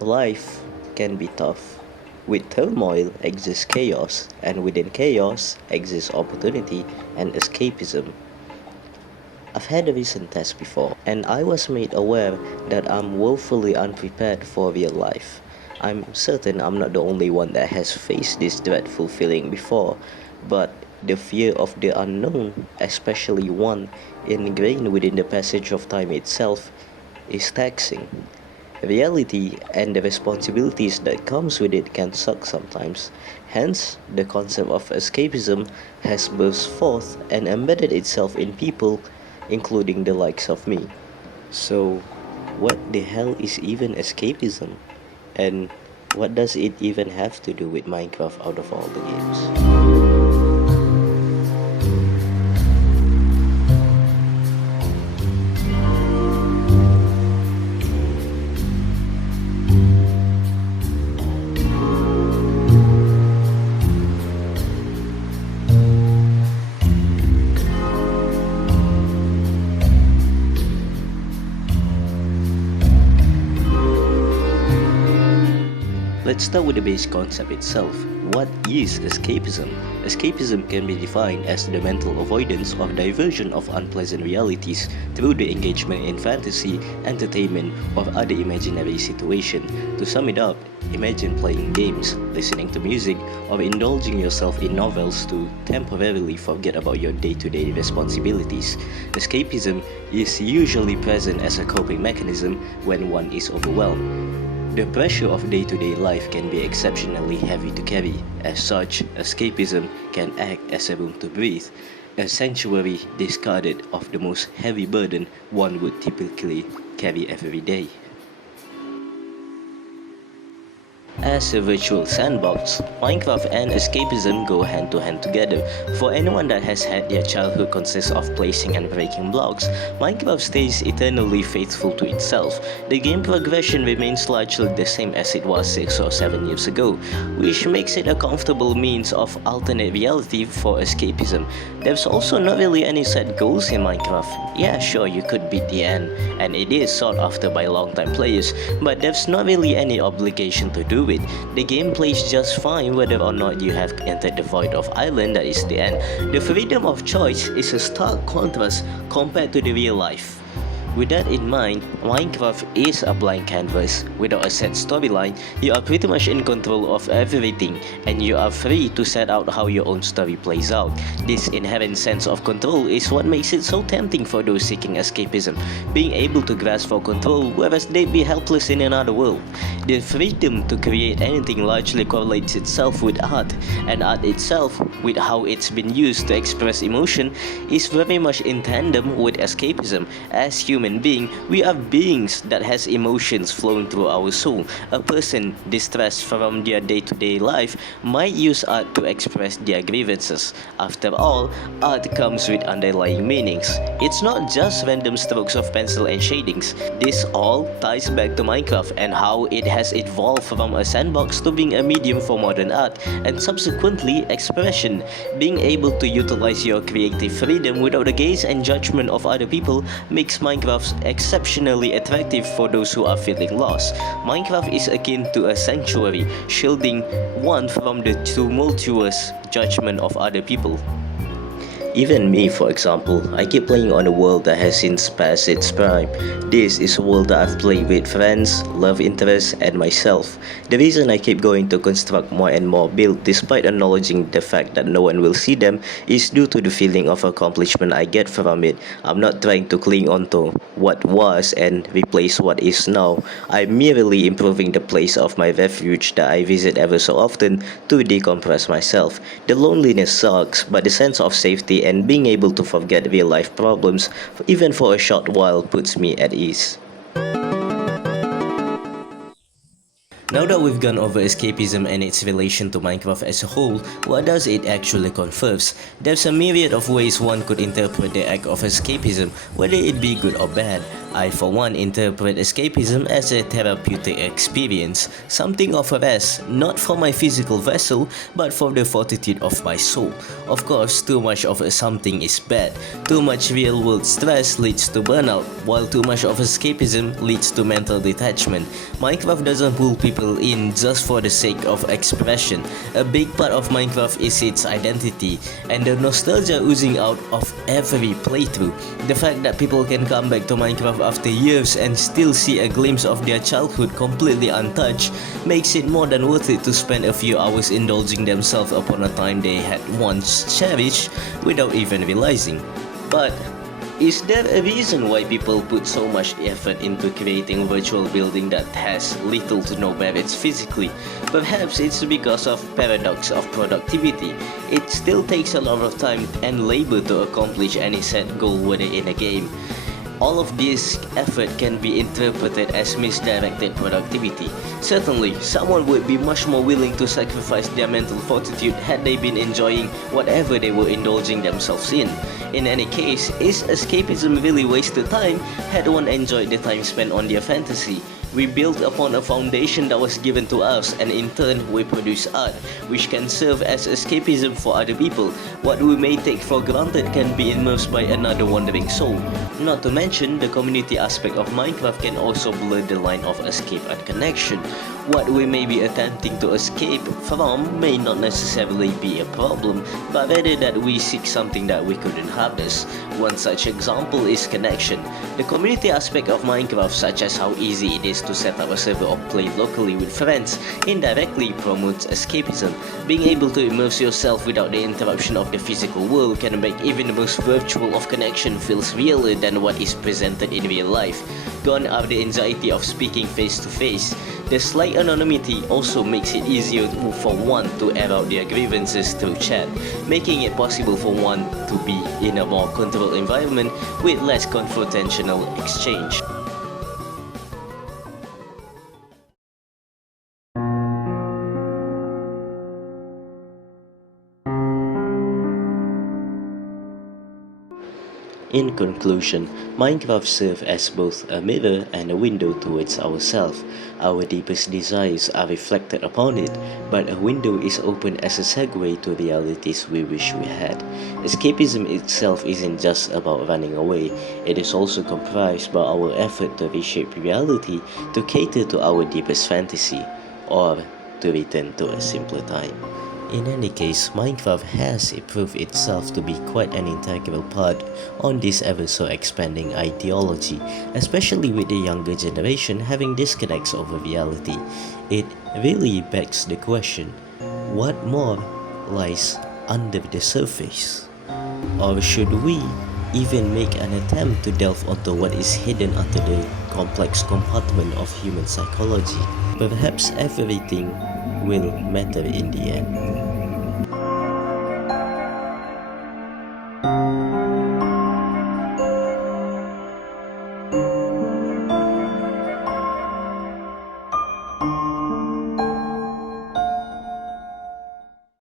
Life can be tough. With turmoil exists chaos, and within chaos exists opportunity and escapism. I've had a recent test before, and I was made aware that I'm woefully unprepared for real life. I'm certain I'm not the only one that has faced this dreadful feeling before, but the fear of the unknown, especially one ingrained within the passage of time itself, is taxing. Reality and the responsibilities that comes with it can suck sometimes. Hence, the concept of escapism has burst forth and embedded itself in people, including the likes of me. So, what the hell is even escapism? And what does it even have to do with Minecraft out of all the games? Let's start with the base concept itself. What is escapism? Escapism can be defined as the mental avoidance or diversion of unpleasant realities through the engagement in fantasy, entertainment, or other imaginary situation. To sum it up, imagine playing games, listening to music, or indulging yourself in novels to temporarily forget about your day-to-day responsibilities. Escapism is usually present as a coping mechanism when one is overwhelmed. The pressure of day-to-day life can be exceptionally heavy to carry. As such, escapism can act as a room to breathe, a sanctuary discarded of the most heavy burden one would typically carry every day. As a virtual sandbox, Minecraft and escapism go hand to hand together. For anyone that has had their childhood consist of placing and breaking blocks, Minecraft stays eternally faithful to itself. The game progression remains largely the same as it was 6 or 7 years ago, which makes it a comfortable means of alternate reality for escapism. There's also not really any set goals in Minecraft. Yeah, sure, you could beat the end, and it is sought after by long-time players, but there's not really any obligation to do it. The game plays just fine whether or not you have entered the void of island that is the end. The freedom of choice is a stark contrast compared to the real life. With that in mind, Minecraft is a blank canvas. Without a set storyline, you are pretty much in control of everything, and you are free to set out how your own story plays out. This inherent sense of control is what makes it so tempting for those seeking escapism, being able to grasp for control whereas they'd be helpless in another world. The freedom to create anything largely correlates itself with art, and art itself, with how it's been used to express emotion, is very much in tandem with escapism. As humans being, we are beings that has emotions flowing through our soul. A person distressed from their day-to-day life might use art to express their grievances. After all, art comes with underlying meanings. It's not just random strokes of pencil and shadings. This all ties back to Minecraft and how it has evolved from a sandbox to being a medium for modern art and subsequently expression. Being able to utilize your creative freedom without the gaze and judgment of other people makes Minecraft exceptionally attractive for those who are feeling lost. Minecraft is akin to a sanctuary, shielding one from the tumultuous judgment of other people. Even me, for example, I keep playing on a world that has since passed its prime. This is a world that I've played with friends, love interests, and myself. The reason I keep going to construct more and more build despite acknowledging the fact that no one will see them is due to the feeling of accomplishment I get from it. I'm not trying to cling onto what was and replace what is now. I'm merely improving the place of my refuge that I visit ever so often to decompress myself. The loneliness sucks, but the sense of safety and being able to forget real life problems even for a short while puts me at ease. Now that we've gone over escapism and its relation to Minecraft as a whole, what does it actually confers? There's a myriad of ways one could interpret the act of escapism, whether it be good or bad. I for one interpret escapism as a therapeutic experience, something of a rest, not for my physical vessel, but for the fortitude of my soul. Of course, too much of something is bad. Too much real-world stress leads to burnout, while too much of escapism leads to mental detachment. Minecraft doesn't pull people in just for the sake of expression. A big part of Minecraft is its identity, and the nostalgia oozing out of every playthrough. The fact that people can come back to Minecraft after years and still see a glimpse of their childhood completely untouched makes it more than worth it to spend a few hours indulging themselves upon a time they had once cherished without even realizing. But is there a reason why people put so much effort into creating a virtual building that has little to no merits physically? Perhaps it's because of paradox of productivity. It still takes a lot of time and labor to accomplish any set goal whether in a game. All of this effort can be interpreted as misdirected productivity. Certainly, someone would be much more willing to sacrifice their mental fortitude had they been enjoying whatever they were indulging themselves in. In any case, is escapism really wasted time had one enjoyed the time spent on their fantasy? We built upon a foundation that was given to us, and in turn we produce art, which can serve as escapism for other people. What we may take for granted can be immersed by another wandering soul. Not to mention, the community aspect of Minecraft can also blur the line of escape and connection. What we may be attempting to escape from may not necessarily be a problem, but rather that we seek something that we couldn't harness. One such example is connection. The community aspect of Minecraft, such as how easy it is to set up a server or play locally with friends, indirectly promotes escapism. Being able to immerse yourself without the interruption of the physical world can make even the most virtual of connection feels realer than what is presented in real life. Gone are the anxiety of speaking face to face. The slight anonymity also makes it easier for one to air out their grievances through chat, making it possible for one to be in a more controlled environment with less confrontational exchange. In conclusion, Minecraft serves as both a mirror and a window towards ourselves. Our deepest desires are reflected upon it, but a window is open as a segue to realities we wish we had. Escapism itself isn't just about running away, it is also comprised by our effort to reshape reality to cater to our deepest fantasy, or to return to a simpler time. In any case, Minecraft has proved itself to be quite an integral part on this ever so expanding ideology, especially with the younger generation having disconnects over reality. It really begs the question, what more lies under the surface? Or should we even make an attempt to delve onto what is hidden under the complex compartment of human psychology? Perhaps everything will matter in the end.